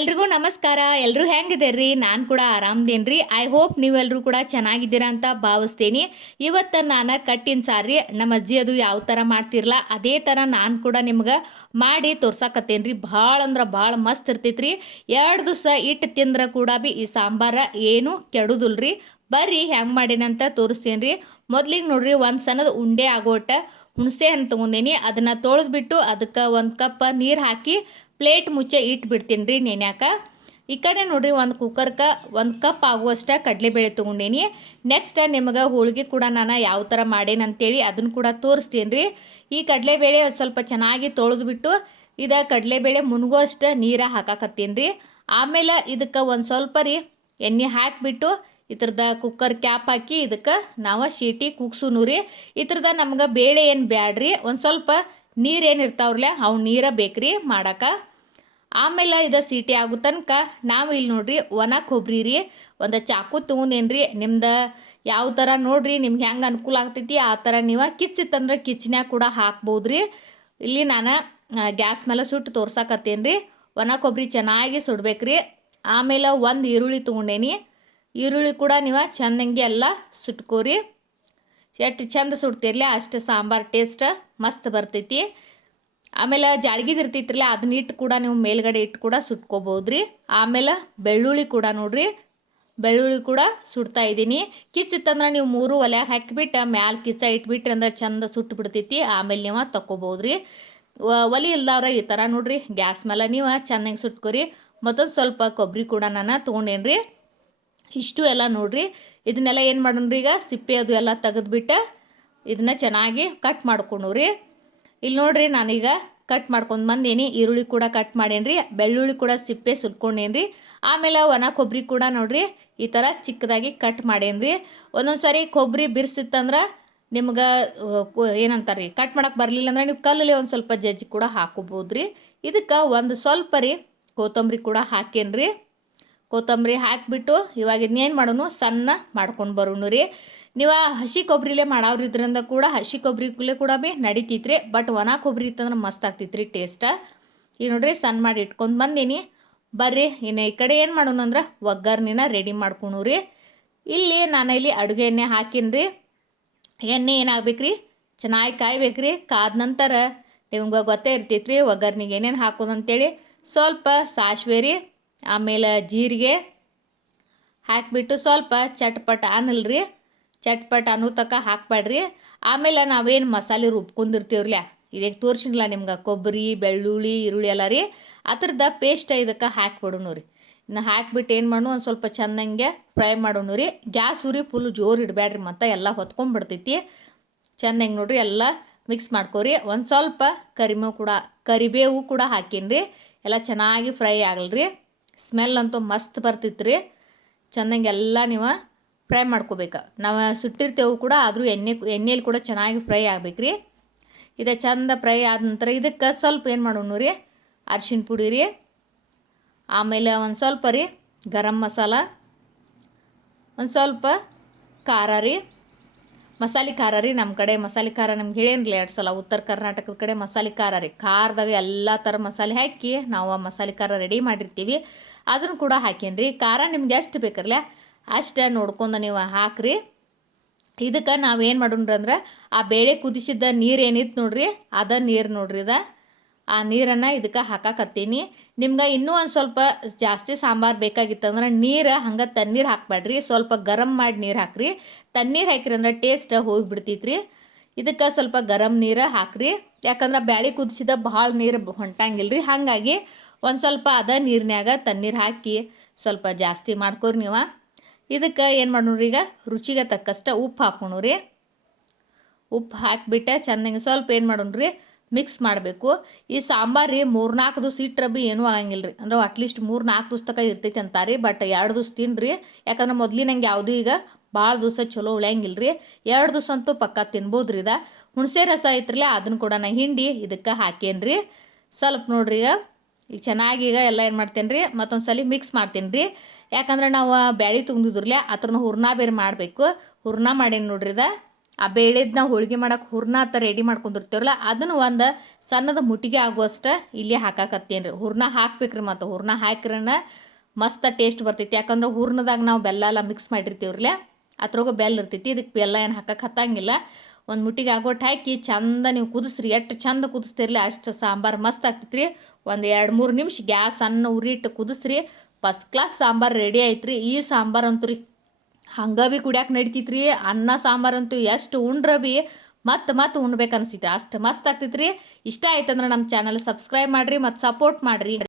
ಎಲ್ರಿಗೂ ನಮಸ್ಕಾರ. ಎಲ್ಲರೂ ಹೆಂಗಿದ್ದೀರಿ? ನಾನು ಕೂಡ ಆರಾಮದೇನ್ರಿ. ಐ ಹೋಪ್ ನೀವೆಲ್ಲರೂ ಕೂಡ ಚೆನ್ನಾಗಿದ್ದೀರಾ ಅಂತ ಭಾವಿಸ್ತೀನಿ. ಇವತ್ತು ನಾನು ಕಟ್ಟಿನ ಸಾರಿ, ನಮ್ಮ ಅಜ್ಜಿ ಅದು ಯಾವ ಥರ ಮಾಡ್ತಿರಲ್ಲ ಅದೇ ಥರ ನಾನು ಕೂಡ ನಿಮ್ಗೆ ಮಾಡಿ ತೋರ್ಸಾಕತ್ತೇನೆ ರೀ ಭಾಳ ಅಂದ್ರೆ ಭಾಳ ಮಸ್ತ್ ಇರ್ತೈತ್ರಿ. ಎರಡು ದಿವಸ ಇಟ್ಟು ತಿಂದ್ರೆ ಕೂಡ ಬಿ ಈ ಸಾಂಬಾರ ಏನು ಕೆಡುದಿಲ್ರಿ. ಬರ್ರಿ ಹೆಂಗೆ ಮಾಡಿನಂತ ತೋರಿಸ್ತೇನೆ ರೀ ಮೊದ್ಲಿಗೆ ನೋಡ್ರಿ ಒಂದು ಸಣ್ಣದ ಉಂಡೆ ಆಗೋಟ ಹುಣಸೆ ಹಣ್ಣು ತೊಗೊಂಡೇನಿ. ಅದನ್ನು ತೊಳೆದ್ಬಿಟ್ಟು ಅದಕ್ಕೆ ಒಂದು ಕಪ್ ನೀರು ಹಾಕಿ ಪ್ಲೇಟ್ ಮುಚ್ಚೆ ಇಟ್ಬಿಡ್ತೀನಿ ರೀ ನೆನ್ಯಾಕ ಈ ಕಡೆ ನೋಡ್ರಿ ಒಂದು ಕುಕ್ಕರ್ಗೆ ಒಂದು ಕಪ್ ಆಗುವಷ್ಟ ಕಡಲೆಬೇಳೆ ತೊಗೊಂಡೇನಿ. ನೆಕ್ಸ್ಟ್ ನಿಮಗೆ ಹೋಳಿಗೆ ಕೂಡ ನಾನು ಯಾವ ಥರ ಮಾಡೇನಿ ಅಂತೇಳಿ ಅದನ್ನು ಕೂಡ ತೋರಿಸ್ತೀನಿ ರೀ. ಈ ಕಡಲೆಬೇಳೆ ಸ್ವಲ್ಪ ಚೆನ್ನಾಗಿ ತೊಳೆದ್ಬಿಟ್ಟು ಇದು ಕಡಲೆಬೇಳೆ ಮುನ್ಗುವಷ್ಟು ನೀರ ಹಾಕಾಕತ್ತೀನಿ ರೀ. ಆಮೇಲೆ ಇದಕ್ಕೆ ಒಂದು ಸ್ವಲ್ಪ ರೀ ಎಣ್ಣೆ ಹಾಕಿಬಿಟ್ಟು ಇದ್ರದ ಕುಕ್ಕರ್ ಕ್ಯಾಪ್ ಹಾಕಿ ಇದಕ್ಕೆ ನಾವು ಶೀಟಿ ಕುಗ್ಸೂನು ರೀ. ಇದ್ರದ ನಮ್ಗೆ ಬೇಳೆ ಏನು ಬ್ಯಾಡ್ರಿ, ಒಂದು ಸ್ವಲ್ಪ ನೀರು ಏನು ಇರ್ತಾವ್ರಲ್ಲ ಅವು ನೀರ ಬೇಕ್ರಿ ಮಾಡಕ್ಕೆ ಆಮೇಲೆ ಇದು ಸೀಟಿ ಆಗೋ ತನಕ ನಾವು ಇಲ್ಲಿ ನೋಡ್ರಿ ಒಣ ಕೊಬ್ಬರಿ ರೀ ಒಂದು ಚಾಕು ತೊಗೊಂಡೇನ್ರಿ, ನಿಮ್ದು ಯಾವ ಥರ ನೋಡ್ರಿ, ನಿಮ್ಗೆ ಹೆಂಗೆ ಅನುಕೂಲ ಆಗ್ತೈತಿ, ಆ ಥರ ನೀವು ಕಿಚ್ಚಿತ್ತಂದ್ರೆ ಕಿಚ್ನ್ಯಾಗ ಕೂಡ ಹಾಕ್ಬೋದು ರೀ ಇಲ್ಲಿ ನಾನು ಗ್ಯಾಸ್ ಮೇಲೆ ಸುಟ್ಟು ತೋರ್ಸಾಕತ್ತೇನೆ ರೀ ಒಣ ಕೊಬ್ಬರಿ ಚೆನ್ನಾಗಿ ಸುಡ್ಬೇಕ್ರಿ. ಆಮೇಲೆ ಒಂದು ಈರುಳ್ಳಿ ತೊಗೊಂಡೇನಿ. ಈರುಳ್ಳಿ ಕೂಡ ನೀವು ಚೆಂದಂಗೆ ಎಲ್ಲ ಸುಟ್ಕೋರಿ. ಎಷ್ಟು ಚೆಂದ ಸುಡ್ತಿರ್ಲಿ ಅಷ್ಟು ಸಾಂಬಾರು ಟೇಸ್ಟ್ ಮಸ್ತ್ ಬರ್ತೈತಿ. ಆಮೇಲೆ ಜಾಳ್ಗಿದು ಇರ್ತೈತ್ರಲ್ಲ ಅದನ್ನ ಇಟ್ಟು ಕೂಡ ನೀವು ಮೇಲ್ಗಡೆ ಇಟ್ಟು ಕೂಡ ಸುಟ್ಕೋಬೋದ್ರಿ. ಆಮೇಲೆ ಬೆಳ್ಳುಳ್ಳಿ ಕೂಡ ನೋಡ್ರಿ. ಬೆಳ್ಳುಳ್ಳಿ ಕೂಡ ಸುಡ್ತಾ ಇದ್ದೀನಿ. ಕಿಚ್ಚಿತ್ತಂದ್ರೆ ನೀವು ಮೂರು ಒಲೆ ಹಾಕಿಬಿಟ್ಟು ಮ್ಯಾಲ ಕಿಚ್ಚ ಇಟ್ಬಿಟ್ರಿ ಅಂದ್ರೆ ಚಂದ ಸುಟ್ಟು ಬಿಡ್ತೈತಿ ಆಮೇಲೆ ನೀವು ತಕ್ಕೋಬೋದ್ರಿ. ಒಲೆ ಇಲ್ದವ್ರ ಈ ಥರ ನೋಡ್ರಿ. ಗ್ಯಾಸ್ ಮೇಲೆ ನೀವು ಚೆನ್ನಾಗಿ ಸುಟ್ಕೊರಿ. ಮತ್ತೊಂದು ಸ್ವಲ್ಪ ಕೊಬ್ಬರಿ ಕೂಡ ನಾನು ತೊಗೊಂಡೇನ್ರಿ. ಇಷ್ಟು ಎಲ್ಲ ನೋಡ್ರಿ. ಇದನ್ನೆಲ್ಲ ಏನು ಮಾಡೋಣ್ರಿ ಈಗ? ಸಿಪ್ಪೆ ಅದು ಎಲ್ಲ ತೆಗೆದ್ಬಿಟ್ಟು ಇದನ್ನ ಚೆನ್ನಾಗಿ ಕಟ್ ಮಾಡ್ಕೊಂಡು ರೀ ಇಲ್ಲಿ ನೋಡ್ರಿ ನಾನೀಗ ಕಟ್ ಮಾಡ್ಕೊಂಡು ಬಂದೇನಿ. ಈರುಳ್ಳಿ ಕೂಡ ಕಟ್ ಮಾಡೇನ್ರಿ. ಬೆಳ್ಳುಳ್ಳಿ ಕೂಡ ಸಿಪ್ಪೆ ಸುಲ್ಕೊಂಡೇನ್ರಿ ಆಮೇಲೆ ಒಣ ಕೊಬ್ಬರಿ ಕೂಡ ನೋಡ್ರಿ ಈ ಥರ ಚಿಕ್ಕದಾಗಿ ಕಟ್ ಮಾಡೇನ್ರಿ. ಒಂದೊಂದು ಸಾರಿ ಕೊಬ್ಬರಿ ಬಿರ್ಸಿತ್ತಂದ್ರೆ ನಿಮ್ಗೆ ಏನಂತಾರೆ ರೀ ಕಟ್ ಮಾಡಕ್ಕೆ ಬರಲಿಲ್ಲ ಅಂದ್ರೆ ನೀವು ಕಲ್ಲಲ್ಲಿ ಒಂದು ಸ್ವಲ್ಪ ಜಜ್ಜಿ ಕೂಡ ಹಾಕೋಬೋದ್ರಿ. ಇದಕ್ಕೆ ಒಂದು ಸ್ವಲ್ಪ ರೀ ಕೊತ್ತಂಬರಿ ಕೂಡ ಹಾಕೇನ್ರಿ. ಕೊತ್ತಂಬರಿ ಹಾಕಿಬಿಟ್ಟು ಇವಾಗ ಇದನ್ನೇನು ಮಾಡೋನು? ಸಣ್ಣ ಮಾಡ್ಕೊಂಡು ಬರೋಣ ರೀ. ನೀವು ಹಸಿ ಕೊಬ್ಬರಿಲೇ ಮಾಡೋರು ಇದ್ರಿಂದ ಕೂಡ ಹಸಿ ಕೊಬ್ಬರಿಲೇ ಕೂಡ ಭೀ ನಡಿತೈತ್ರಿ. ಬಟ್ ಒಣ ಕೊಬ್ಬರಿ ಇತ್ತಂದ್ರೆ ಮಸ್ತ್ ಆಗ್ತೈತ್ರಿ ಟೇಸ್ಟ ಈಗ ನೋಡ್ರಿ ಸಣ್ಣ ಮಾಡಿ ಇಟ್ಕೊಂಡು ಬಂದೀನಿ. ಬರ್ರಿ, ಇನ್ನು ಈ ಕಡೆ ಏನು ಮಾಡೋಣ ಅಂದ್ರೆ ಒಗ್ಗರ್ನಿನ ರೆಡಿ ಮಾಡ್ಕೊಂಡು ರೀ ಇಲ್ಲಿ ನಾನು ಇಲ್ಲಿ ಅಡುಗೆ ಎಣ್ಣೆ ಹಾಕೀನಿ ಎಣ್ಣೆ ಏನಾಗ್ಬೇಕು ರೀ ಚೆನ್ನಾಗಿ ಕಾಯ್ಬೇಕ್ರಿ. ಕಾದ ನಂತರ ನಿಮ್ಗೆ ಗೊತ್ತೇ ಇರ್ತೈತ್ರಿ ಒಗ್ಗರ್ನಿಗೆ ಏನೇನು ಹಾಕೋದು ಅಂತೇಳಿ. ಸ್ವಲ್ಪ ಸಾಸಿವೆ ರೀ, ಆಮೇಲೆ ಜೀರಿಗೆ ಹಾಕಿಬಿಟ್ಟು ಸ್ವಲ್ಪ ಚಟ್ಪಟ ಅನ್ನಲ್ರಿ. ಚಟ್ಪಟ ಅನ್ನೋ ತಕ್ಕ ಹಾಕ್ಬೇಡ್ರಿ ಆಮೇಲೆ ನಾವೇನು ಮಸಾಲೆ ರುಬ್ಕೊಂಡಿರ್ತೀವ್ರಲ್ಲ ಇದಕ್ಕೆ ತೋರಿಸಿಲ್ಲ ನಿಮ್ಗೆ ಕೊಬ್ಬರಿ ಬೆಳ್ಳುಳ್ಳಿ, ಈರುಳ್ಳಿ ಎಲ್ಲ ರೀ. ಅದ್ರದ್ದು ಪೇಸ್ಟ್ ಇದಕ್ಕೆ ಹಾಕ್ಬಿಡೋನು ರೀ. ಇನ್ನು ಹಾಕ್ಬಿಟ್ಟು ಏನು ಮಾಡೋಣ ಒಂದು ಸ್ವಲ್ಪ ಚೆಂದಂಗೆ ಫ್ರೈ ಮಾಡೋಣ ರೀ. ಗ್ಯಾಸ್ ಉರಿ ಫುಲ್ ಜೋರು ಇಡಬೇಡ್ರಿ ಮತ್ತು ಎಲ್ಲ ಹೊತ್ಕೊಂಡ್ಬಿಡ್ತೈತಿ ಚೆನ್ನಾಗಿ ನೋಡ್ರಿ ಎಲ್ಲ ಮಿಕ್ಸ್ ಮಾಡ್ಕೋರಿ. ಒಂದು ಸ್ವಲ್ಪ ಕರಿಮೇವು ಕೂಡ, ಕರಿಬೇವು ಕೂಡ ಹಾಕೀನಿ ರೀ. ಎಲ್ಲ ಚೆನ್ನಾಗಿ ಫ್ರೈ ಆಗಲ್ರಿ. ಸ್ಮೆಲ್ ಅಂತೂ ಮಸ್ತ್ ಬರ್ತಿತ್ತು ರೀ ಚೆನ್ನಾಗೆಲ್ಲ ನೀವು ಫ್ರೈ ಮಾಡ್ಕೋಬೇಕು. ನಾವು ಸುಟ್ಟಿರ್ತೇವೆ ಕೂಡ, ಆದರೂ ಎಣ್ಣೆ, ಎಣ್ಣೆಲಿ ಕೂಡ ಚೆನ್ನಾಗಿ ಫ್ರೈ ಆಗ್ಬೇಕು ರೀ ಇದು ಚಂದ ಫ್ರೈ ಆದ ನಂತರ ಇದಕ್ಕೆ ಸ್ವಲ್ಪ ಏನು ಮಾಡೋಣ ರೀ ಅರ್ಶಿಣ ಪುಡಿ ರೀ, ಆಮೇಲೆ ಒಂದು ಸ್ವಲ್ಪ ರೀ ಗರಂ ಮಸಾಲ, ಒಂದು ಸ್ವಲ್ಪ ಖಾರ ರೀ. ಮಸಾಲೆ ಖಾರ ರೀ ನಮ್ಮ ಕಡೆ, ಮಸಾಲೆ ಖಾರ ನಮ್ಗೆ ಹೇಳಿರಲಿ ಎರಡು ಸಲ, ಉತ್ತರ ಕರ್ನಾಟಕದ ಕಡೆ ಮಸಾಲೆ ಖಾರ ರೀ. ಖಾರದಾಗ ಎಲ್ಲ ಥರ ಮಸಾಲೆ ಹಾಕಿ ನಾವು ಆ ಮಸಾಲೆ ಖಾರ ರೆಡಿ ಮಾಡಿರ್ತೀವಿ. ಅದನ್ನು ಕೂಡ ಹಾಕೇನ್ರಿ. ಖಾರ ನಿಮ್ಗೆ ಎಷ್ಟು ಬೇಕರಲ್ಲ ಅಷ್ಟು ನೋಡ್ಕೊಂಡು ನೀವು ಹಾಕ್ರಿ. ಇದಕ್ಕೆ ನಾವೇನು ಮಾಡೋಣ್ರಿ ಅಂದ್ರೆ ಆ ಬೇಳೆ ಕುದಿಸಿದ್ದ ನೀರು ಏನಿತ್ತು ನೋಡ್ರಿ, ಅದ ನೀರು ನೋಡ್ರಿ ಇದ. ಆ ನೀರನ್ನು ಇದಕ್ಕೆ ಹಾಕಾಕತ್ತೀನಿ. ನಿಮ್ಗೆ ಇನ್ನೂ ಒಂದು ಸ್ವಲ್ಪ ಜಾಸ್ತಿ ಸಾಂಬಾರು ಬೇಕಾಗಿತ್ತಂದ್ರೆ ನೀರು ಹಂಗೆ ತಣ್ಣೀರು ಹಾಕ್ಬೇಡ್ರಿ ಸ್ವಲ್ಪ ಗರಂ ಮಾಡಿ ನೀರು ಹಾಕ್ರಿ. ತಣ್ಣೀರು ಹಾಕಿರಿ ಅಂದ್ರೆ ಟೇಸ್ಟ್ ಹೋಗಿಬಿಡ್ತೈತ್ರಿ. ಇದಕ್ಕೆ ಸ್ವಲ್ಪ ಗರಂ ನೀರು ಹಾಕ್ರಿ. ಯಾಕಂದ್ರೆ ಬ್ಯಾಳಿ ಕುದಿಸಿದ ಭಾಳ ನೀರು ಹೊಂಟಂಗಿಲ್ರಿ, ಹಾಗಾಗಿ ಒಂದು ಸ್ವಲ್ಪ ಅದ ನೀರಿನಾಗ ತಣ್ಣೀರು ಹಾಕಿ ಸ್ವಲ್ಪ ಜಾಸ್ತಿ ಮಾಡ್ಕೊರಿ ನೀವು. ಇದಕ್ಕೆ ಏನು ಮಾಡೋಣ್ರಿ ಈಗ? ರುಚಿಗೆ ತಕ್ಕಷ್ಟು ಉಪ್ಪು ಹಾಕೋಣ ರೀ. ಉಪ್ಪು ಹಾಕಿಬಿಟ್ಟೆ ಚೆನ್ನಾಗಿ ಸ್ವಲ್ಪ ಏನು ಮಾಡೋಣ್ರಿ ಮಿಕ್ಸ್ ಮಾಡಬೇಕು. ಈ ಸಾಂಬಾರು ರೀ ಮೂರ್ನಾಲ್ಕು ದಿವ್ಸ ಇಟ್ಟರೆ ಬಿ ಏನೂ ಆಗಂಗಿಲ್ಲ ರೀ. ಅಂದ್ರೆ ಅಟ್ಲೀಸ್ಟ್ ಮೂರು ನಾಲ್ಕು ದಿವ್ಸ ತನಕ ಇರ್ತೈತೆ ಅಂತಾರೆ ಬಟ್ ಎರಡು ದಿವ್ಸ ತಿನ್ನಿರಿ ಯಾಕಂದ್ರೆ ಮೊದಲಿನಂಗೆ ಯಾವುದೂ ಈಗ ಭಾಳ ದಿವಸ ಚಲೋ ಉಳಿಯಂಗಿಲ್ಲ ರೀ. ಎರಡು ದಿವ್ಸ ಅಂತೂ ಪಕ್ಕ ತಿನ್ಬೋದು ರೀ ಇದ. ಹುಣಸೆ ರಸ ಐತ್ರಲ್ಲ ಅದನ್ನು ಕೂಡ ನಾ ಹಿಂಡಿ ಇದಕ್ಕೆ ಹಾಕೇನಿ ರೀ. ಸ್ವಲ್ಪ ನೋಡ್ರಿ ಈಗ. ಈಗ ಚೆನ್ನಾಗಿ ಈಗ ಎಲ್ಲ ಏನು ಮಾಡ್ತೇನೆ ರೀ? ಮತ್ತೊಂದು ಸಲ ಮಿಕ್ಸ್ ಮಾಡ್ತೀನಿ ರೀ. ಯಾಕಂದ್ರೆ ನಾವು ಬ್ಯಾಳಿ ತುಂಬಿದ್ರಲ್ಲ ಅದ್ರನ್ನ ಹೂರ್ಣ ಬೇರೆ ಮಾಡಬೇಕು. ಹೂರ್ಣ ಮಾಡೇನಿ ನೋಡ್ರಿ ಇದು ಆ ಬೇಳೆದನ್ನ ಹೋಳಿಗೆ ಮಾಡೋಕೆ ಹೂರ್ಣ ಅಂತ ರೆಡಿ ಮಾಡ್ಕೊಂಡಿರ್ತೀವಲ್ಲ, ಅದನ್ನು ಒಂದು ಸಣ್ಣದ ಮುಟ್ಟಿಗೆ ಆಗುವಷ್ಟು ಇಲ್ಲಿ ಹಾಕಾಕತ್ತೇನೆ ರೀ ಹೂರ್ಣ ಹಾಕ್ಬೇಕ್ರಿ ಮತ್ತು, ಹೂರ್ಣ ಹಾಕ್ರನ ಮಸ್ತ ಟೇಸ್ಟ್ ಬರ್ತೈತಿ. ಯಾಕಂದ್ರೆ ಹೂರ್ಣದಾಗ ನಾವು ಬೆಲ್ಲ ಎಲ್ಲ ಮಿಕ್ಸ್ ಮಾಡಿರ್ತೀವ್ರಲ್ಲ, ಅದ್ರೊಳಗೆ ಬೆಲ್ಲ ಇರ್ತೈತಿ. ಇದಕ್ಕೆ ಬೆಲ್ಲ ಏನು ಹಾಕಕ್ಕೆ ಹತ್ತಂಗಿಲ್ಲ. ಒಂದು ಮುಟ್ಟಿಗೆ ಆಗೋಟ್ಟು ಹಾಕಿ ಚಂದ ನೀವು ಕುದಿಸ್ರಿ. ಎಷ್ಟು ಚಂದ ಕುದಿಸ್ತಿರಲಿ ಅಷ್ಟು ಸಾಂಬಾರು ಮಸ್ತ್ ಆಗ್ತೈತ್ರಿ. ಒಂದು ಎರಡು ಮೂರು ನಿಮಿಷ ಗ್ಯಾಸ್ ಸಣ್ಣ ಉರಿ ಇಟ್ಟು ಕುದಿಸ್ರಿ. ಫಸ್ಟ್ ಕ್ಲಾಸ್ ಸಾಂಬಾರು ರೆಡಿ ಐತ್ರಿ. ಈ ಸಾಂಬಾರು ಅಂತೂ ರೀ ಹಂಗೆ ಭೀ ಕುಡಿಯಾಕೆ ನಡಿತೈತ್ರಿ. ಅನ್ನ ಸಾಂಬಾರಂತೂ ಎಷ್ಟು ಉಂಡ್ರ ಭೀ ಮತ್ತೆ ಮತ್ತೆ ಉಣ್ಬೇಕು ಅಷ್ಟು ಮಸ್ತ್ ಆಗ್ತೈತ್ರಿ. ಇಷ್ಟ ಆಯ್ತಂದ್ರೆ ನಮ್ಮ ಚಾನಲ್ ಸಬ್ಸ್ಕ್ರೈಬ್ ಮಾಡಿರಿ ಮತ್ತು ಸಪೋರ್ಟ್ ಮಾಡಿರಿ.